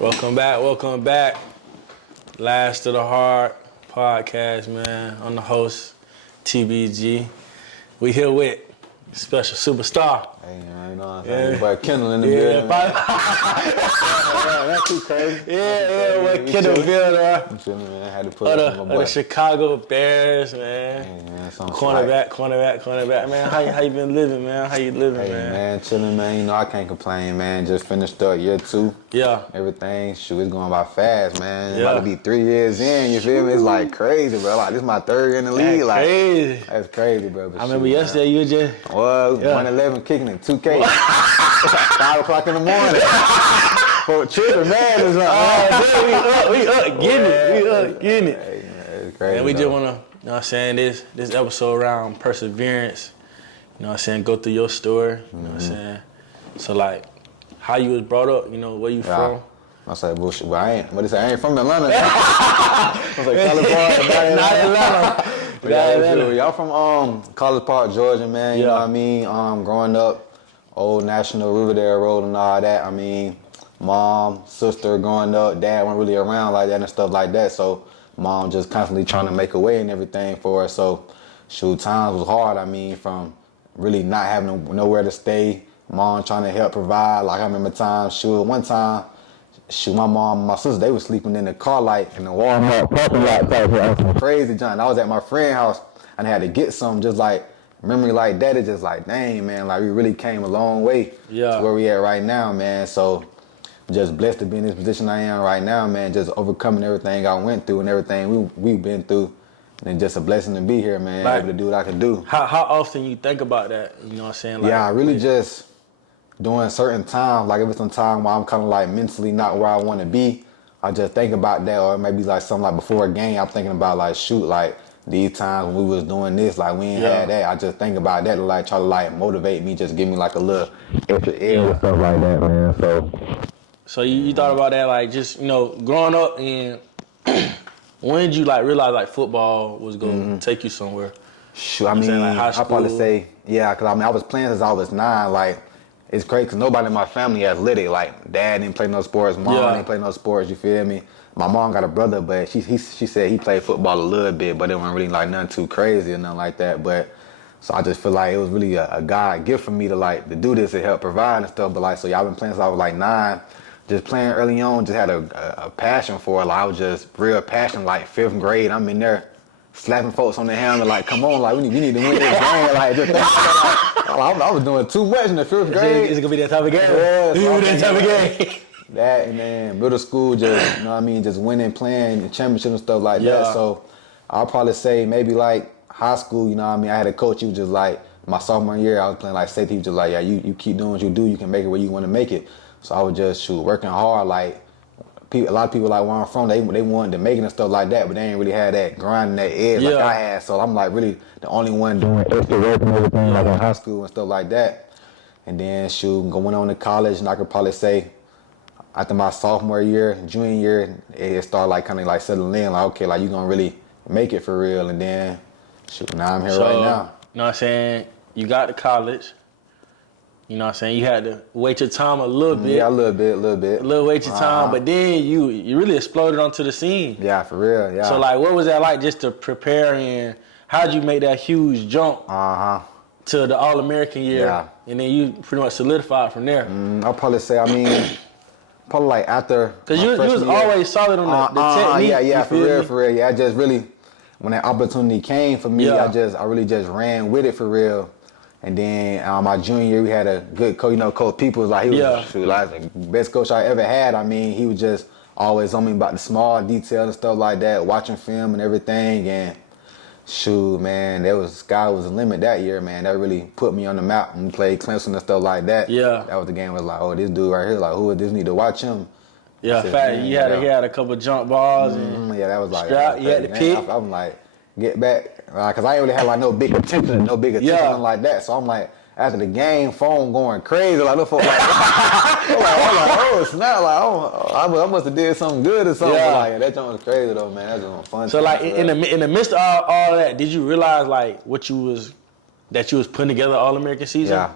Welcome back. Last of the Hard podcast, man. I'm the host, TBG. We here with special superstar. Hey, you know what I'm saying? Your boy Kindle in the building. That's too crazy. With Kindle Vildor. I'm feeling, man. I had to put up my boy. The Chicago Bears, man. Hey, man, Cornerback, man. How you been living, man? How you living, hey, man? Chilling, man. You know, I can't complain, man. Just finished up year 2. Yeah. Everything, shoot, it's going by fast, man. Yeah. About to be 3 years in, you feel me? It's like crazy, bro. Like, this is my 3rd year in the league. That's crazy. That's crazy, bro. But I remember yesterday you were just... Well, 111 kicking it, 2K. 5 o'clock in the morning. For tripping, man. It's like, we up getting it. Hey, man, it's crazy. And we though. just want to, you know what I'm saying, this episode around perseverance, you know what I'm saying, go through your story, you know what I'm saying. So, like, how you was brought up, you know, where you from? I said bullshit, but I ain't from Atlanta. I was like California, Not Atlanta. Y'all from College Park, Georgia, man. You know what I mean? Growing up, Old National, Riverdale Road and all that. I mean, mom, sister growing up, dad wasn't really around like that and stuff like that. So mom just constantly trying to make a way and everything for us. So shoot, times was hard. I mean, from really not having nowhere to stay, mom trying to help provide. Like I remember times, one time, my mom and my sister, they was sleeping in the car like in the Walmart parking lot type of crazy John. I was at my friend's house and I had to get something just like memory like that. It's just like, dang, man, like we really came a long way to where we at right now, man. So just blessed to be in this position I am right now, man. Just overcoming everything I went through and everything we've been through. And just a blessing to be here, man, able to do what I can do. How often you think about that? You know what I'm saying? Like, yeah, I really just during certain times, like if it's some time where I'm kind of like mentally not where I want to be, I just think about that. Or maybe like something like before a game, I'm thinking about like, shoot, like these times when we was doing this, like we ain't had that. I just think about that to like try to like motivate me, just give me like a little extra air or stuff like that, man. So you thought about that, like just, you know, growing up, and when did you like realize like football was going to take you somewhere? Shoot, I mean, like high school? I'd probably say, yeah, because I mean, I was playing since I was 9. Like, it's crazy because nobody in my family athletic. Like, dad didn't play no sports, mom didn't play no sports, you feel me? My mom got a brother, but she said he played football a little bit, but it wasn't really like nothing too crazy or nothing like that. But so I just feel like it was really a God gift for me to do this and help provide and stuff. But like, so y'all been playing since I was like 9. Just playing early on, just had a passion for it. Like I was just real passionate. Like 5th grade, I'm in there slapping folks on the helmet. Like, come on, like we need to win this game. Like, just I was doing too much in the 5th grade. Is it gonna be that type of game? Yeah, so that type of game. That and then middle school, just you know what I mean, just winning, playing the championship and stuff like that. So I'll probably say maybe like high school. You know what I mean? I had a coach. He was just like my sophomore year. I was playing like safety. He was just like, yeah, you keep doing what you do. You can make it where you want to make it. So I was just working hard. Like a lot of people like where I'm from, they wanted to make it and stuff like that, but they ain't really had that grind and that edge like I had. So I'm like really the only one doing extra work and everything like in high school and stuff like that. And then going on to college, and I could probably say after my sophomore year, junior year, it started like kind of like settling in. Like okay, like you gonna really make it for real. And then now I'm here right now. You know what I'm saying? You got to college. You know what I'm saying? You had to wait your time a little bit. Yeah, a little bit. A little wait your time, but then you really exploded onto the scene. Yeah, for real, yeah. So, like, what was that like just to prepare, and how'd you make that huge jump to the All-American year? Yeah. And then you pretty much solidified from there. I'll probably say, probably like after. Because you was always solid on the technique. Yeah, for real. Yeah, I just really, when that opportunity came for me, I really just ran with it for real. And then my junior year, we had a good coach. You know, Coach Peoples, like he was like the best coach I ever had. I mean, he was just always on me about the small details and stuff like that, watching film and everything. And man, sky was the limit that year, man. That really put me on the map and played Clemson and stuff like that. Yeah, that was the game. Was like, oh, this dude right here, like, who is this? Need to watch him. Yeah, he had a couple jump balls and that was like strap. You had to pick. I'm like, get back. Because I ain't really had like no big attention like that. So I'm like, after the game, phone going crazy. Like, look for like, I'm like, oh snap! Like, I must have did something good or something. Yeah. Like, that joint was crazy though, man. That was fun. So like, in the midst of all that, did you realize like that you was putting together All-American season? Yeah.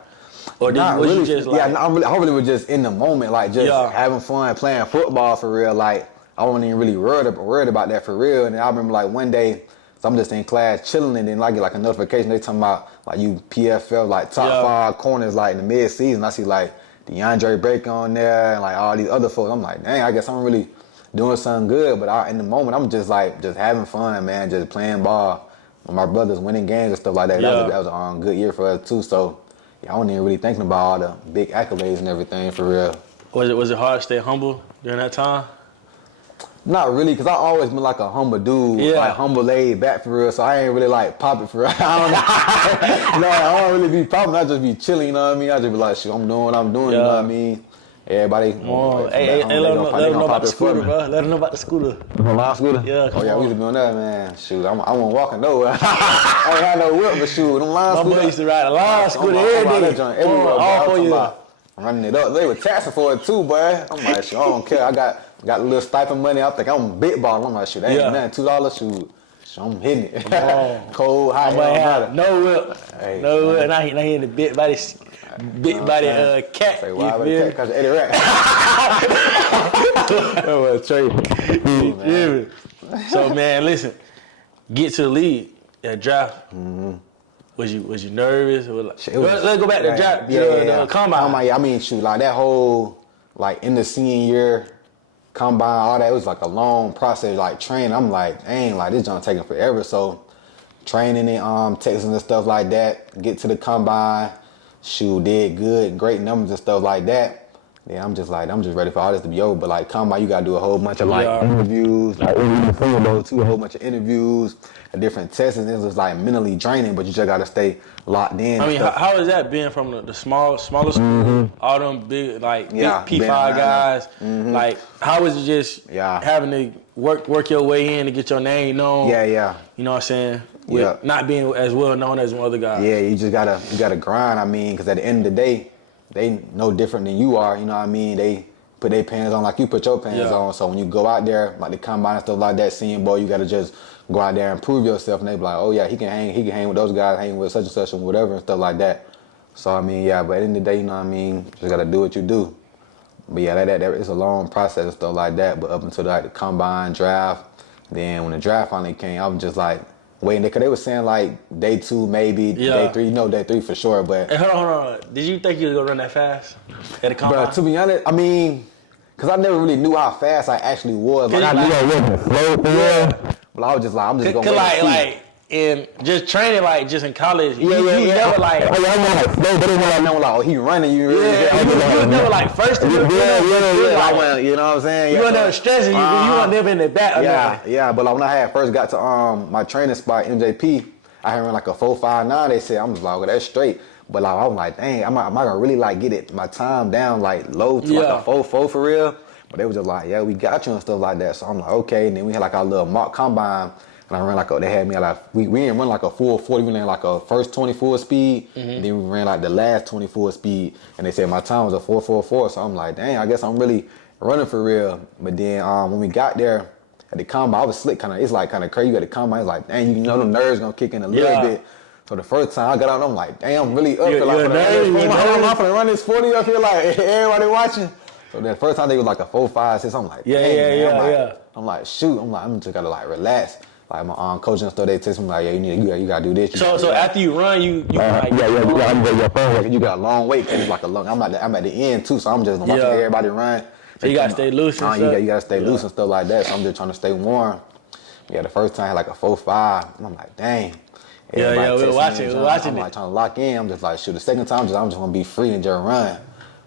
Or was really, you just like... Yeah, I really was just in the moment, like just having fun, playing football for real. Like I wasn't even really worried about that for real. And I remember like one day, so I'm just in class chilling, and then I get like a notification. They talking about like you PFL like top 5 corners like in the mid season. I see like DeAndre Baker on there and like all these other folks. I'm like, dang, I guess I'm really doing something good. But in the moment, I'm just like just having fun, man, just playing ball. When my brothers winning games and stuff like that. That was a good year for us too. So I wasn't even really thinking about all the big accolades and everything for real. Was it hard to stay humble during that time? Not really, because I always been like a humble dude, like humble, laid back for real. So I ain't really like popping for real. I don't really be popping. I just be chilling, you know what I mean? I just be like, shit, I'm doing what I'm doing, you know what I mean? Everybody. Hey, let them know about the scooter, bro. Let them know about the scooter. My scooter? Yeah. Oh, yeah, we used to be on that, man. Shoot, I wasn't walking nowhere. I ain't had no whip, but shoot, them line scooters. My boy used to ride a line scooter every day. All 4 years. Running it up. They were taxing for it too, boy. I'm like, shit, I don't care. I got a little stipend money. I think I'm big ball. I'm like, shit, that ain't nothing. $2, shoot. I'm hitting it. Cold, hot. No whip. Hey, no whip. And I hit the big body cat. Say, why would it catch Eddie Rack? That was Trey. So, man, listen. Get to the league, that draft. Was you nervous? Or like, let's go back to the draft. The combine. I mean, shoot, like that whole, like in the senior year, combine, all that, it was like a long process, like training. I'm like, dang, like this junk taking forever. So training and Texas and stuff like that, get to the combine, shoot, did good, great numbers and stuff like that. Yeah, I'm just ready for all this to be over. But like combine, you gotta do a whole bunch of like interviews, like a whole bunch of interviews, and different tests, and it was like mentally draining. But you just gotta stay locked in. I mean, how is that being from the smaller school, all them big like big P5 guys? Like, how is it just having to work your way in to get your name known? Yeah. You know what I'm saying? With not being as well known as some other guys. Yeah, you just gotta grind. I mean, because at the end of the day, they no different than you are, you know what I mean? They put their pants on like you put your pants on. So when you go out there, like the combine and stuff like that, seeing boy, you gotta just go out there and prove yourself. And they be like, oh yeah, he can hang with those guys, hang with such and such and whatever and stuff like that. So I mean, but at the end of the day, you know what I mean? Just gotta do what you do. But yeah, that it's a long process and stuff like that. But up until like the combine draft, then when the draft finally came, I was just like waiting, because they were saying like day 2, maybe day 3. You know, day 3 for sure. But hey, hold on. Did you think you was gonna run that fast at the combine? But to be honest, I mean, because I never really knew how fast I actually was. Like I knew I wasn't slow for real. But I was just like, I'm just gonna wait and see. Like in just training, like just in college, you never like. I'm like slow, but then when I know like, oh, he running, you really. You never like first. You know what I'm saying? You weren't never stressing. You weren't never in the back. Yeah. But like when I had first got to my training spot, MJP, I had run like a 4.59. They said I'm just like, well, that's straight. But like I'm like, dang, am I gonna really like get my time down like low to like a 4.4 for real? But they was just like, yeah, we got you and stuff like that. So I'm like, okay. And then we had like our little mock combine. And I ran like they had me like, we didn't run like a full 40, we ran like a first 20 full speed, and then we ran like the last 20 full speed, and they said my time was a 4.44, so I'm like, dang, I guess I'm really running for real. But then when we got there at the combine, I was slick it's like kind of crazy. You got the combine, it's like, dang, you know them nerves gonna kick in a little bit. So the first time I got out, I'm like, dang, I'm really up here. Like, I'm finna run this 40 up here like everybody watching. So then the first time they was like a 4.5, 6, I'm like, I'm like, shoot, I'm just gotta like relax. Like my coach and stuff, they text me like, yeah, you gotta do this. So after you run, you like you got a long wait, cause it's like a long. I'm at the end too, so I'm just watching everybody run. So you gotta stay loose. And stuff. You gotta stay loose and stuff like that. So I'm just trying to stay warm. Yeah, the first time I had like a 4.5, and I'm like, dang. We were watching. I'm like trying to lock in. I'm just like, shoot. The second time, I'm just gonna be free and just run.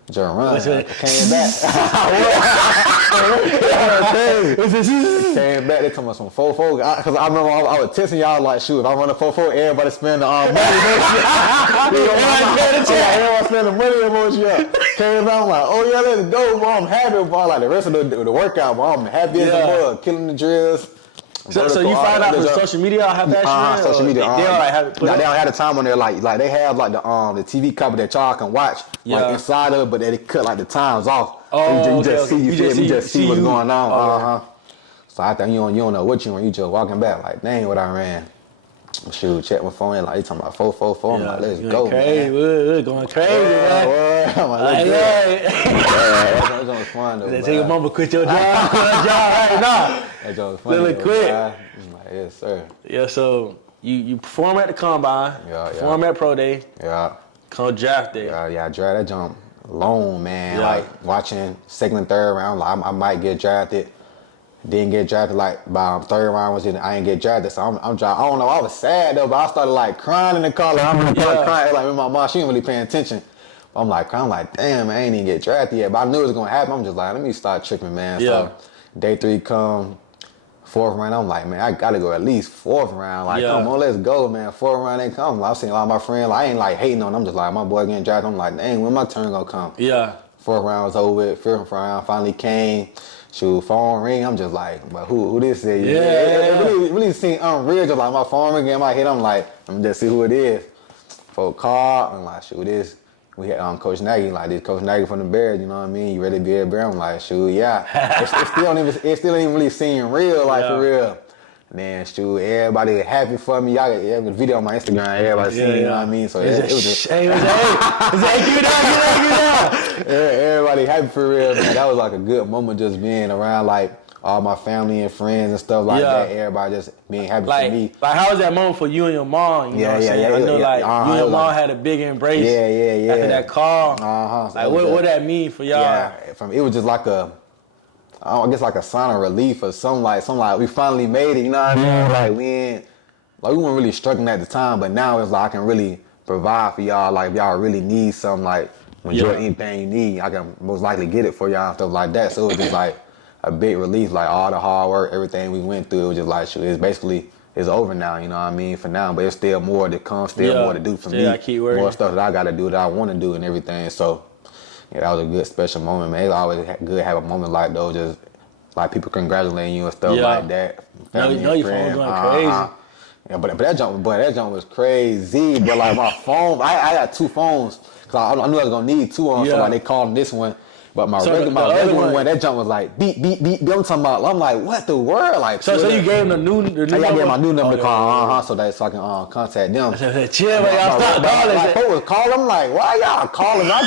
Came back. Came back. They told me some 4.4. Because I remember I was testing y'all like, shoot, if I run a 4.4, everybody spend the money. Everybody spend the money emoji. Came back. I'm like, oh yeah, let's go, bro. I'm happy about like the rest of the workout, bro. I'm happy as a mug, killing the drills. So you find out from social media how fast you social media. They don't like have it put they don't have the time on there like they have like the TV cover that y'all can watch like inside of it, but they cut like the times off. Oh, you just see what's going on. So I think you don't know what you run. You just walking back like, dang, what I ran. Shoot, check my phone. Like, he talking about 444. I'm like, let's go, crazy. man. We're going crazy, man. I'm like, let's go. That joint was fun, though. They tell your mama quit your job. Quit your job right now. That joint was funny, Really though, quick. I'm like, yes, sir. Yeah, so you perform at the Combine, perform at Pro Day, come draft day. Yeah, I drafted that jump alone, man. Yeah. Like, watching second and third round, like, I might get drafted. Didn't get drafted, like, by third round, I didn't get drafted, so I'm drafted. I don't know, I was sad, though, but I started, like, crying in the car. Like, I'm in the car crying, like, with my mom, she ain't really paying attention. I'm like, damn, man, I ain't even get drafted yet, but I knew it was gonna happen. I'm just like, let me start tripping, man. So, day 3 come, 4th round, I'm like, man, I gotta go at least 4th round. Like, come on, let's go, man. 4th round ain't come. I've seen a lot of my friends, like, I ain't, like, hating on them. I'm just like, my boy getting drafted. I'm like, dang, when my turn gonna come? Yeah. 4th round was over with. 5th round finally came. Shoot, phone ring. I'm just like, but who this is? Yeah. It really seemed unreal. Just like my phone ring in my head. I'm like, let me just see who it is. For a call, I'm like, shoot, this. We had Coach Nagy, like this Coach Nagy from the Bears. You know what I mean? You ready to be a Bear? I'm like, shoot, yeah. it still ain't really seem real, like for real. Man, shoot, everybody happy for me. Y'all got the video on my Instagram. Everybody see me, you know what I mean? So it was just, hey, give it down. Everybody happy for real, man. That was like a good moment just being around like all my family and friends and stuff like that. Everybody just being happy for me. Like, how was that moment for you and your mom? You know what I'm saying? I know, you and your mom had a big embrace. Yeah. After that call. So like, what that mean for y'all? Yeah, it was just like I guess like a sign of relief or something like we finally made it. You know what I mean? Like we weren't really struggling at the time, but now it's like I can really provide for y'all. Like if y'all really need something, like anything you need, I can most likely get it for y'all and stuff like that. So it was just like a big relief, like all the hard work, everything we went through. It was just like, shoot, it's over now, you know what I mean, for now. But it's still more to come, more to do for me. More stuff that I got to do that I want to do and everything. So, yeah, that was a good special moment, man. It's always good to have a moment like those, just like people congratulating you and stuff like that. Family and friends. Your phone going crazy. Yeah, but that jump was crazy. But like my phone, I got 2 phones. Cause I knew I was gonna need 2 on, so like they called this one. But my regular one, that jump was like beep, beep, beep. I'm talking about, I'm like, what the world? Like, so you gave them the new number? I gave my new number to call, so that I can contact them. Chill, man, y'all stop calling. Like, folks was calling, I'm like, why y'all calling? I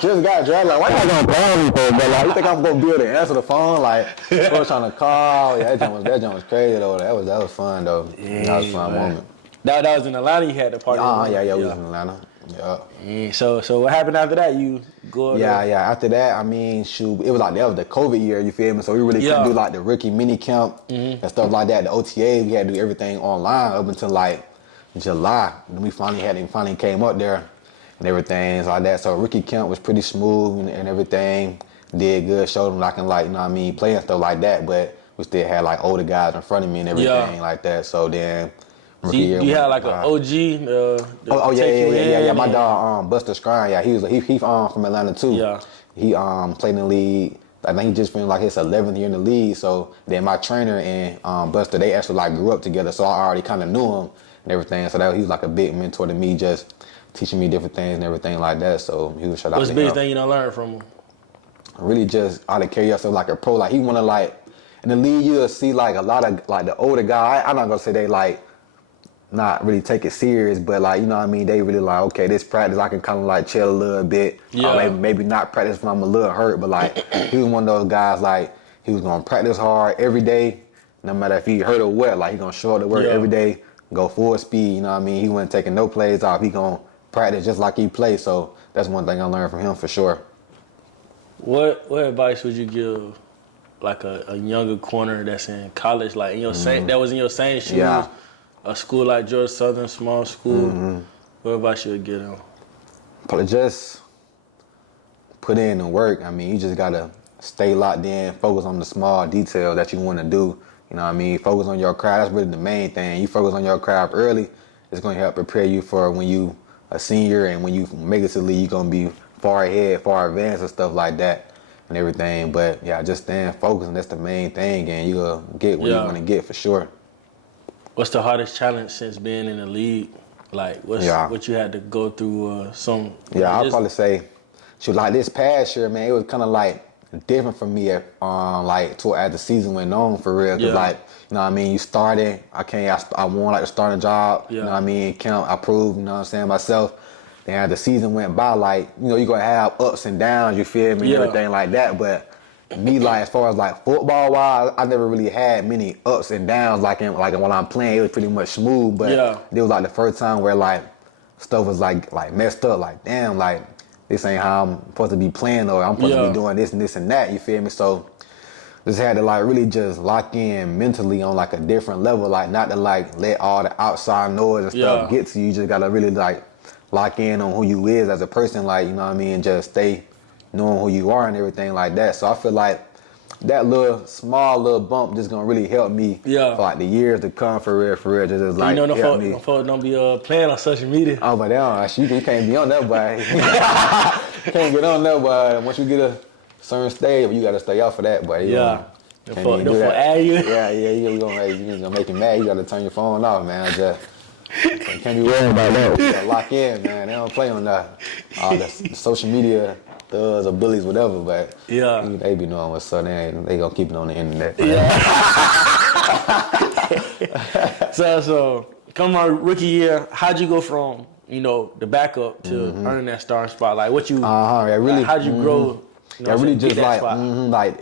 just got drafted. Like, why y'all gonna call me for? But like, you think I'm gonna be able to answer the phone? Like, folks trying to call. Yeah, that jump was crazy though. That was fun though. Yeah, that was a fun moment. That was in Atlanta. You had the party. Yeah, we was in Atlanta. Yeah. So what happened after that? You go. Yeah. After that, I mean, shoot, it was like that was the COVID year. You feel me? So we really couldn't do like the rookie mini camp and stuff like that. The OTA, we had to do everything online up until like July. Then we finally came up there and everything like that. So rookie camp was pretty smooth and everything. Did good. Showed them I can like, you know what I mean, play and stuff like that. But we still had like older guys in front of me and everything like that. So then. So you had like an OG. Yeah. My dog, Buster Scrine. Yeah, he from Atlanta too. Yeah. He played in the league. I think he just finished like his 11th year in the league. So then my trainer and Buster, they actually like grew up together. So I already kind of knew him and everything. So he was like a big mentor to me, just teaching me different things and everything like that. So he was shout out. What's the biggest thing you done learned from him? Really just how to carry yourself like a pro. Like he wanna like in the league you'll see like a lot of like the older guy. I'm not gonna say they like. Not really take it serious, but like, you know what I mean? They really like, okay, this practice, I can kind of like chill a little bit. Maybe not practice when I'm a little hurt, but like, he was one of those guys, like, he was going to practice hard every day, no matter if he hurt or what. Like, he going to show up to work every day, go full speed, you know what I mean? He wasn't taking no plays off. He going to practice just like he plays. So that's one thing I learned from him for sure. What advice would you give, like, a younger corner that's in college, like, in your that was in your same shoes? Yeah. A school like Georgia Southern, small school, what advice you would give them? Probably just put in the work. I mean, you just gotta stay locked in, focus on the small detail that you want to do. You know what I mean? Focus on your craft. That's really the main thing. You focus on your craft early, it's gonna help prepare you for when you a senior and when you make it to the league, you're gonna be far ahead, far advanced and stuff like that and everything. But yeah, just staying focused, and that's the main thing, and you're gonna get what you want to get for sure. What's the hardest challenge since being in the league? Like, what you had to go through? I'd probably say, like this past year, man, it was kind of like different for me like as the season went on for real. Cause like, you know what I mean, you started, I won like the starting job, you know what I mean, I proved, you know what I'm saying, myself. Then as the season went by, like, you know, you're gonna have ups and downs, you feel me, and everything like that. But me, like, as far as like football wise, I never really had many ups and downs like when I'm playing, it was pretty much smooth. But it was like the first time where like stuff was like messed up, like damn, like this ain't how I'm supposed to be playing, or I'm supposed to be doing this and this and that, you feel me? So just had to like really just lock in mentally on like a different level, like not to like let all the outside noise and stuff get to you. You just gotta really like lock in on who you is as a person, like, you know what I mean, just stay knowing who you are and everything like that. So I feel like that small little bump just gonna really help me for like the years to come, for real. Just like, you know, no folks don't be playing on social media. Oh, but you can't be on that, boy. You can't get on that, boy. Once you get a certain stage, you gotta stay off of that, boy. Can't even do that. Add you. You're gonna make you mad. You gotta turn your phone off, man. Just can't be worrying about that. You gotta lock in, man. They don't play on that. The social media thugs or bullies, whatever, but they be knowing what's up. They gonna keep it on the internet. So come on, rookie year, how'd you go from, you know, the backup to earning that starting spot? Like what you, really, how'd you grow? You know, really just like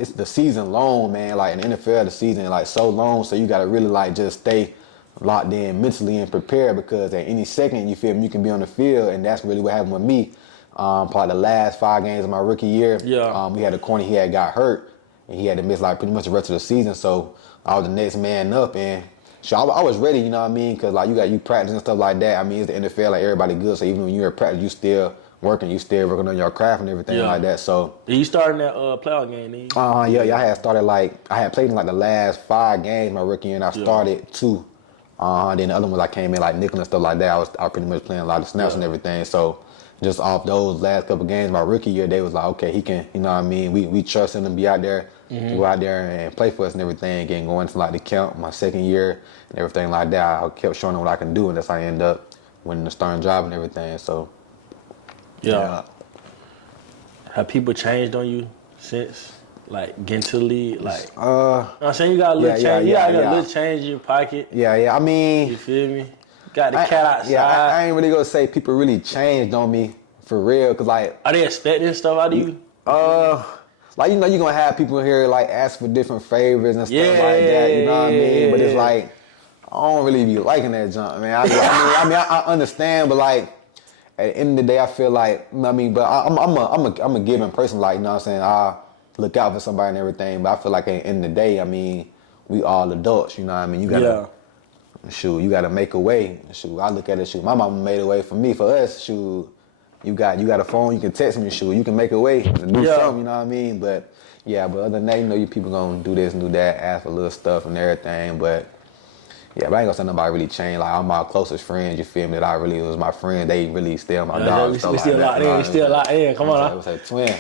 it's the season long, man. Like in the NFL, the season like so long, so you gotta really like just stay locked in mentally and prepared, because at any second, you feel me, you can be on the field, and that's really what happened with me. Probably the last 5 games of my rookie year, we had a corner, he had got hurt, and he had to miss like pretty much the rest of the season. So I was the next man up, and so I was ready, you know what I mean? Because like you practice and stuff like that. I mean, it's the NFL, like everybody good. So even when you're at practice, you still working on your craft and everything like that. So you started that playoff game, then? I had started I had played in like the last 5 games my rookie year, and I started 2. Then the other ones I came in like nickel and stuff like that. I was pretty much playing a lot of snaps and everything. So just off those last couple games my rookie year, they was like, okay, he can, you know what I mean? We trust him to be out there, to go out there and play for us and everything. Getting going to like the camp my second year and everything like that. I kept showing him what I can do, and that's how I ended up winning the starting job and everything. So have people changed on you since? Like getting to the league, like you know what I'm saying, you got a little change. You got a little change in your pocket. I mean, you feel me? Got the cat outside. I ain't really gonna say people really changed on me for real, cause like, are they expecting stuff out of you? Like, you know, you're gonna have people in here like ask for different favors and stuff like that. You know what I mean? But it's like, I don't really be liking that junk, man. I understand, but like at the end of the day, I feel like, you know what I mean. But I'm a giving person, like, you know what I'm saying. I look out for somebody and everything, but I feel like at the end of the day, I mean, we all adults, you know what I mean? You gotta, you gotta make a way. I look at it, my mama made a way for me, for us, you got a phone, you can text me, you can make a way to do something, you know what I mean? But other than that, you know, you people gonna do this and do that, ask for little stuff and everything, but I ain't gonna say nobody really changed. Like, all my closest friends, you feel me, that I really was my friend, they really still my dogs. We still locked in, come on. It was a twin.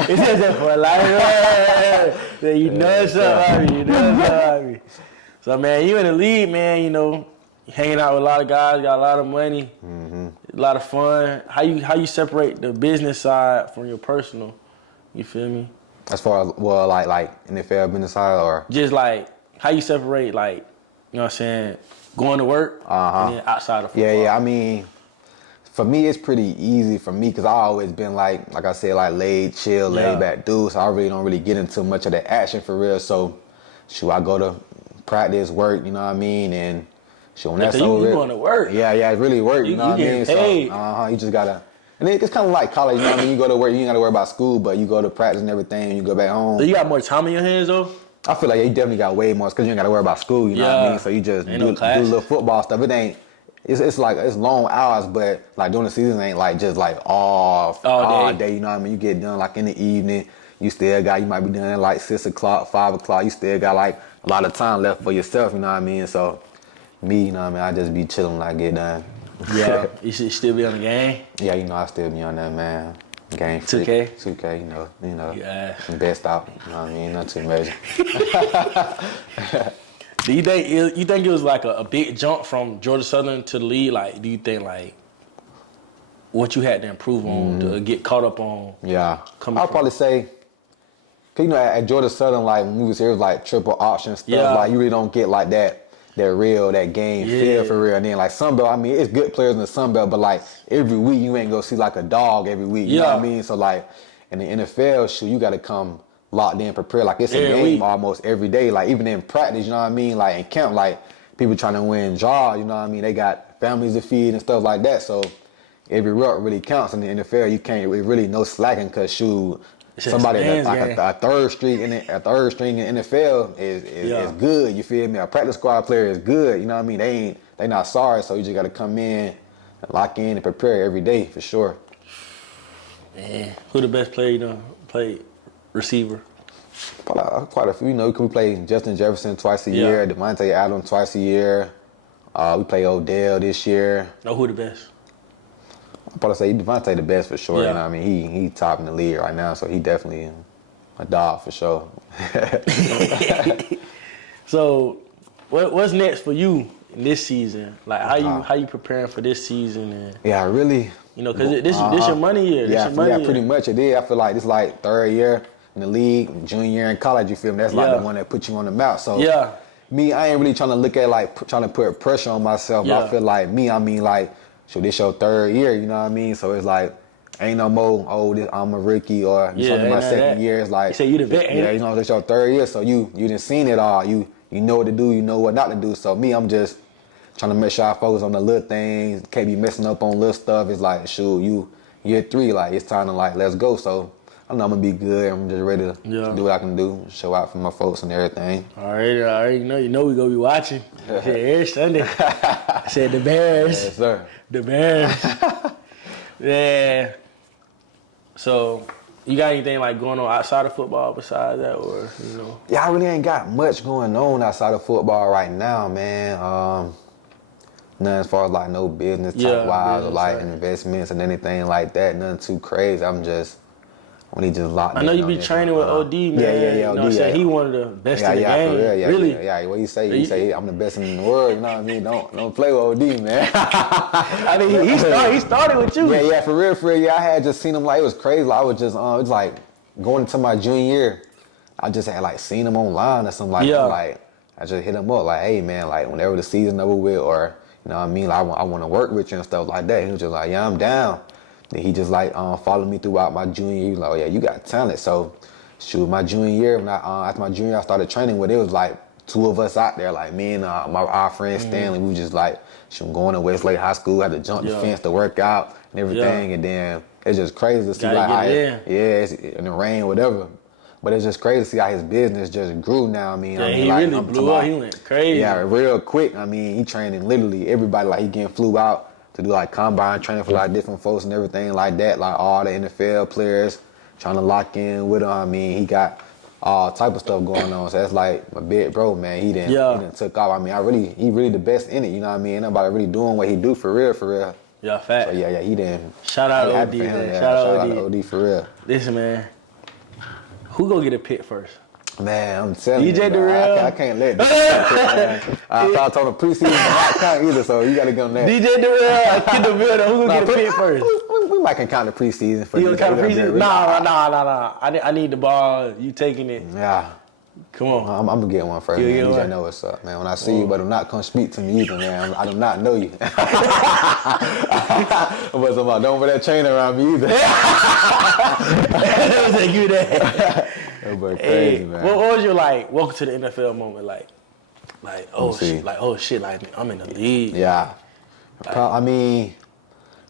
It's just that for life, man. You know something. So, man, you in the league, man, you know, hanging out with a lot of guys, got a lot of money, a lot of fun. How you separate the business side from your personal? You feel me? As far as, well, like NFL business side, or? Just like, how you separate, like, you know what I'm saying, going to work and then outside of football? Yeah, I mean, for me, it's pretty easy for me, because I always been like I said, like laid back dude, so I really don't really get into much of the action for real. So, I go to practice, work, you know what I mean, and when that's over. You going to work. Yeah, it really work, you know what I mean? Paid. So, you just gotta, and it's kind of like college, you know what I mean? You go to work, you ain't gotta worry about school, but you go to practice and everything, and you go back home. So you got more time on your hands, though? I feel like you definitely got way more, because you ain't got to worry about school, you know what I mean? So you just do little football stuff. It ain't, it's like, it's long hours, but like during the season ain't like just like all day, you know what I mean? You get done like in the evening, you might be done at like 6 o'clock, 5 o'clock, you still got like a lot of time left for yourself, you know what I mean? So me, you know what I mean, I just be chilling when I get done. Yeah, you should still be on the game? Yeah, you know, I still be on that, man. Game 2K, you know, some best out, you know what I mean, not too major. Do you think it was like a big jump from Georgia Southern to the league? Like, do you think like what you had to improve on to get caught up on? Yeah, I'll probably say, cause you know at Georgia Southern, like when we was here, it was like triple option stuff. Yeah. Like you really don't get like that game feel for real. And then like Sunbelt, I mean, it's good players in the Sunbelt, but like every week you ain't gonna see like a dog every week. You know what I mean? So like in the NFL, shoot, you gotta come locked in, prepared. Like it's a game almost every day. Like even in practice, you know what I mean? Like in camp, like people trying to win jobs, you know what I mean? They got families to feed and stuff like that. So every rep really counts in the NFL. You can't really no slacking because shoot. Somebody like a third string in the NFL is good. You feel me? A practice squad player is good. You know what I mean? They not sorry. So you just got to come in, and lock in, and prepare every day for sure. Man, who the best player you done played receiver? Quite a few. You know, we play Justin Jefferson twice a year, Devontae Adams twice a year. We play Odell this year. Oh, who the best? I'm probably say Devontae the best for sure. You know what I mean? He top in the league right now, so he definitely a dog for sure. So, what's next for you in this season? Like how you preparing for this season? And really. You know, because this your money year. Yeah, pretty much it is. I feel like this like third year in the league, junior year in college. You feel me? That's like the one that put you on the map. So me, I ain't really trying to look at like trying to put pressure on myself. But I feel like I mean like. So this your third year, you know what I mean? So it's like, ain't no more, I'm a rookie or this only my second year. It's like, you say you the vet, ain't it? You know, it's your third year, so you done seen it all. You know what to do, you know what not to do. So me, I'm just trying to make sure I focus on the little things, can't be messing up on little stuff. It's like, shoot, year 3, like it's time to like, let's go. So I know I'm gonna be good. I'm just ready to do what I can do, show out for my folks and everything. All right, you know we gonna be watching. I said every Sunday. I said the Bears. Yes, sir. The Bears. Yeah. So, you got anything like going on outside of football besides that, or you know? Yeah, I really ain't got much going on outside of football right now, man. Nothing as far as like no business type wise or like investments and anything like that. Nothing too crazy. I'm just. When he just locked I know you be training with OD, man. Yeah, you know what I'm saying? He one of the best in the game. For real, really? Yeah, what you say? You say I'm the best in the world. You know what I mean? Don't play with OD, man. I mean, he started with you. Yeah, for real. Yeah, I had just seen him like it was crazy. Like, I was just it was like going into my junior year. I just had like seen him online or something like that. Like I just hit him up like, hey man, like whenever the season over with, or you know what I mean? Like, I want to work with you and stuff like that. He was just like, yeah, I'm down. Then he just like followed me throughout my junior year. He was like, oh yeah, you got talent. So shoot, my junior year, when after my junior year, I started training with, it was like 2 of us out there, like me and our friend Stanley. We was just like, going to Westlake High School, had to jump the fence to work out and everything. And then it's just crazy to see like how it's in the rain, whatever. But it's just crazy to see how his business just grew now. I mean, he like, really blew up. He went crazy. Yeah, real quick. I mean, he training literally everybody. Like he getting flew out to do like combine training for like different folks and everything like that. Like all the NFL players trying to lock in with him. I mean, he got all type of stuff going on. So that's like my big bro, man. He done took off. I mean, he really the best in it. You know what I mean? Ain't nobody really doing what he do for real. Yeah, fact. So yeah, he done. Shout out OD, man. Shout out to OD for real. Listen, man. Who gonna get a pick first? Man, I'm telling you, DJ Durrell. I can't let this. I told him preseason, I can't either, so you got to get on that. DJ Durrell, Kindle Vildor, who gonna get a pick first? We might can count the preseason for you. You gonna count the preseason? Nah. I need the ball. You taking it? Yeah. Come on. I'm gonna get one first, man. DJ know what's up, man. When I see you, but do not come speak to me either, man. I do not know you. But don't wear that chain around me either. Take you that. But crazy, man. What was your welcome to the NFL moment like oh shit, like I'm in the league. Yeah. I mean,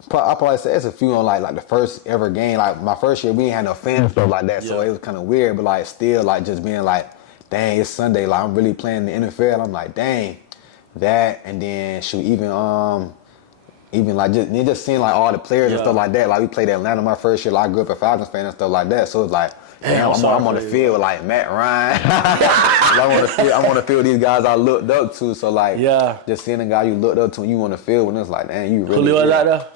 I probably say it's a few on like the first ever game. Like my first year, we ain't had no fans stuff like that, so it was kind of weird. But like still, like just being like, dang, it's Sunday. Like I'm really playing the NFL. I'm like, dang, that, and then shoot, even like just seeing like all the players and stuff like that. Like we played Atlanta my first year. Like I grew up a Falcons fan and stuff like that. So it's like, damn, I'm on the field with like Matt Ryan. I want to feel these guys I looked up to. So like, just seeing a guy you looked up to and you on the field, when it's like, man, you really. Julio was out there?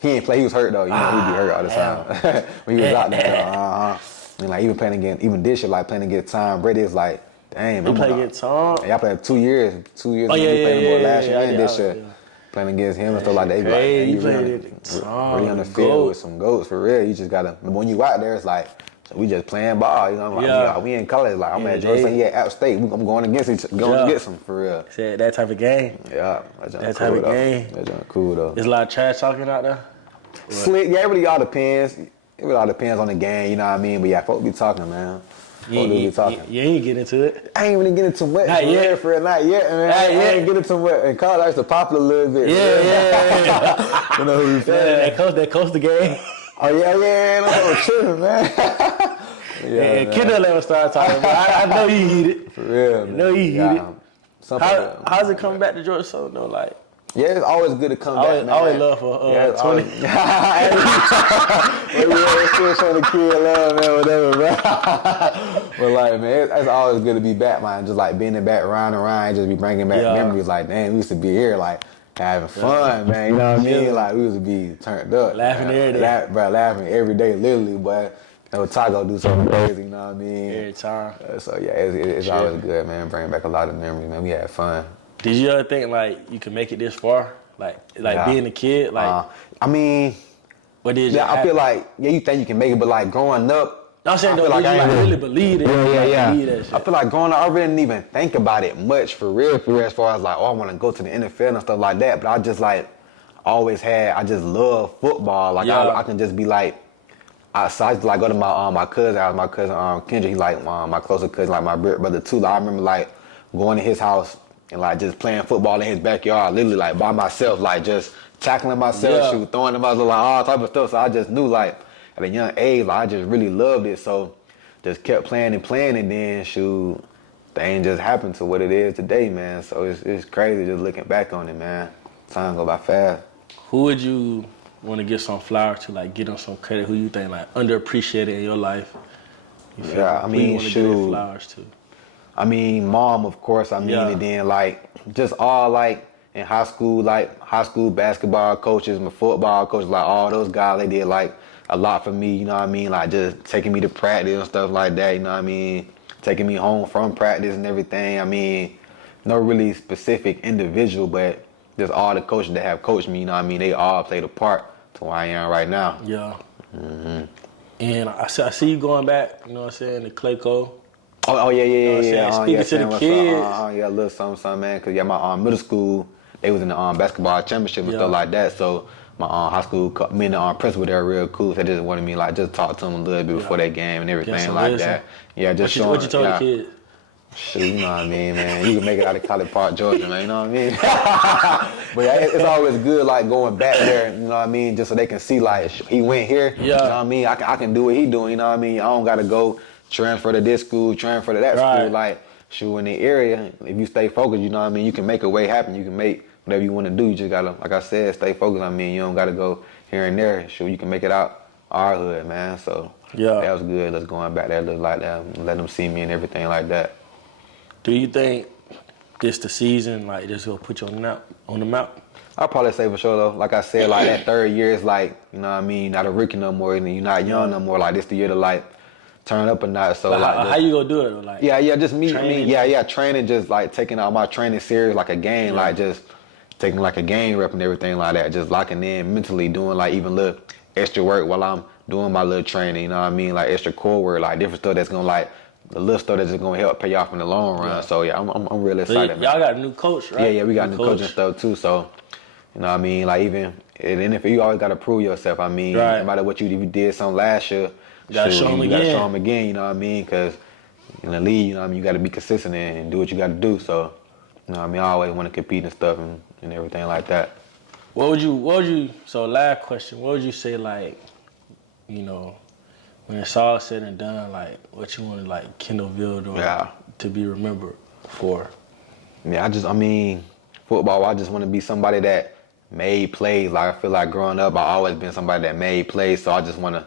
He ain't play. He was hurt though. You know, he'd be hurt all the time. When he was out there, and like even playing against, even this year, like playing against Tom Brady, it's like, dang. You play against Tom? Yeah, I played 2 years. 2 years. Oh yeah, played last year and this year. playing against him and stuff like that. Hey, you played really on the field with some goats for real. You just gotta. When you out there, it's like we just playing ball. You know, like we in college. Like I'm at Georgia, he at App State. I'm going against him for real. Said that type of game. Yeah, that type of game. That's cool though. There's a lot of trash talking out there. Slick, yeah, it really all depends. It really all depends on the game. You know what I mean? But yeah, folks be talking, man. You ain't get into it. I ain't really getting too much. Not yet. Not yet, man. I ain't getting too much. In college, I used to pop a little bit. Yeah. You know who you saying? That coast the game. Oh, yeah. I'm tripping, man. Yeah, Kindle never started talking about it. I know you heated. For real, man. I know you heated. How's it coming back to Georgia Southern, though? Like, yeah, it's always good to come back, man. I always love for 20. We're still showing the kid love, man, whatever, bro. But, like, man, it's always good to be back, man. Just, like, being back round and round, just be bringing back memories. Like, damn, we used to be here, like, having fun, man. You know what I mean? Like, we used to be turned up. Laughing every day. Laughing every day, literally, but Taco do something crazy, you know what I mean? Every time. So, yeah, it's always good, man. Bringing back a lot of memories, man. We had fun. Did you ever think, like, you could make it this far? Like being a kid? Like, I mean, what did you I feel like, you think you can make it, but, like, growing up, I'm saying, though, like, I really believe it. Yeah. Believe that shit. I feel like growing up, I really didn't even think about it much for real, as far as, like, I want to go to the NFL and stuff like that. But I just, like, I just love football. Like, I can just be, like, so I used to, like, go to my cousin's house. My cousin, Kendrick, he, like, my closer cousin, like, my brother, too. Like, I remember, like, going to his house and, like, just playing football in his backyard, literally, like, by myself, like, just tackling myself, throwing them out, like, all type of stuff. So I just knew, like, at a young age, like, I just really loved it. So just kept playing, and then, things just happened to what it is today, man. So it's crazy just looking back on it, man. Time go by fast. Who would you want to give some flowers to, like, get them some credit? Who you think, like, underappreciated in your life? I mean, who you want to give flowers to? I mean, mom, of course. And then, like, just all, like, in high school basketball coaches, my football coaches, like, all those guys, they did, like, a lot for me, you know what I mean? Like, just taking me to practice and stuff like that, you know what I mean? Taking me home from practice and everything. I mean, no really specific individual, but just all the coaches that have coached me, you know what I mean? They all played a part to where I am right now. Yeah. Mm-hmm. And I see you going back, you know what I'm saying, to Clayco. Oh, yeah. You know Speaking to the kids. Yeah, a little something, man. Because, my middle school, they was in the basketball championship and stuff like that. So, my high school, me and the principal, they were real cool. So they just wanted me, like, just talk to them a little bit before that game and everything like that. Yeah, just showing. What you told the kids? Shoot, you know what I mean, man. You can make it out of College Park, Georgia, man. You know what I mean? But yeah, it's always good, like, going back there, you know what I mean, just so they can see, like, he went here, you know what I mean? I can do what he doing, you know what I mean? I don't got to go transfer to this school, transfer to that school. Like, in the area, if you stay focused, you know what I mean, you can make a way happen. You can make whatever you want to do. You just got to, like I said, stay focused. I mean, you don't got to go here and there. You can make it out our hood, man. So, that was good. Let's go back there, look like that, let them see me and everything like that. Do you think this the season, like, this will put you on the map? I'll probably say for sure, though. Like I said, like, that third year is like, you know what I mean, not a rookie no more, and you're not young no more. Like, this the year to, like, turn up a notch. So, like, how you gonna do it? Like, just me. Training, just, like, taking all my training serious, like a game, like, just taking, like, a game rep and everything like that. Just locking in mentally, doing, like, even little extra work while I'm doing my little training. You know what I mean? Like, extra core work, like, different stuff that's gonna, like, the little stuff that's just gonna help pay off in the long run. So I'm really excited. Y'all got a new coach, right? Yeah, we got new coach and stuff too. So, you know what I mean? Like, even in the NFL, you always gotta prove yourself. I mean, no matter what if you did something last year, you gotta show them again. You know what I mean? Because in the league, you know what I mean, you gotta be consistent and do what you gotta do. So, you know what I mean? I always want to compete and stuff and everything like that. What would you? So, last question. What would you say, like, you know, when it's all said and done, like, what you want, like, Kindle Vildor to be remembered for? Yeah, football, I just want to be somebody that made plays. Like, I feel like growing up, I always been somebody that made plays, so I just want to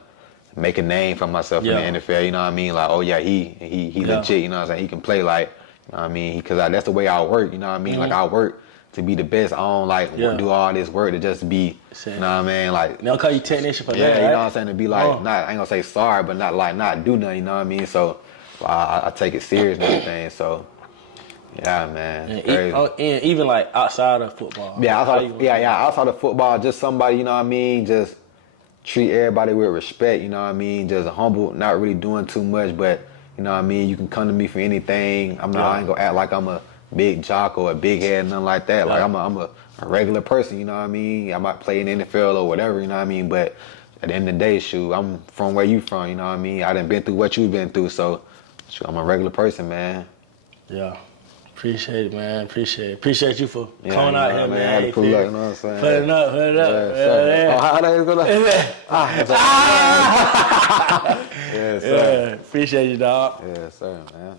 make a name for myself in the NFL, you know what I mean? Like, oh, yeah, he legit, you know what I'm saying? He can play, like, you know what I mean? Because that's the way I work, you know what I mean? Mm-hmm. Like, I work to be the best. I don't, like, do all this work to just be, you know what I mean? Like, they'll call you technician for that, you know what I'm saying? To be, like, not, I ain't gonna say sorry, but not, like, not do nothing, you know what I mean? So, I take it serious and everything, so, Yeah, man. And even like outside of football. Yeah, outside of football, just somebody, you know what I mean, just treat everybody with respect, you know what I mean, just humble, not really doing too much, but you know what I mean, you can come to me for anything. I ain't gonna act like I'm a big jock or a big head, nothing like that. Like I'm a regular person, you know what I mean. I might play in the NFL or whatever, you know what I mean, but at the end of the day, shoot, I'm from where you from, you know what I mean. I done been through what you've been through, so shoot, I'm a regular person, man. Yeah. Appreciate it, man. Appreciate you for coming out here, man. I had to pull up, you know what I'm saying? Put it up. Yeah, how that is gonna? Yes, sir. Appreciate you, dog. Yes, sir, man.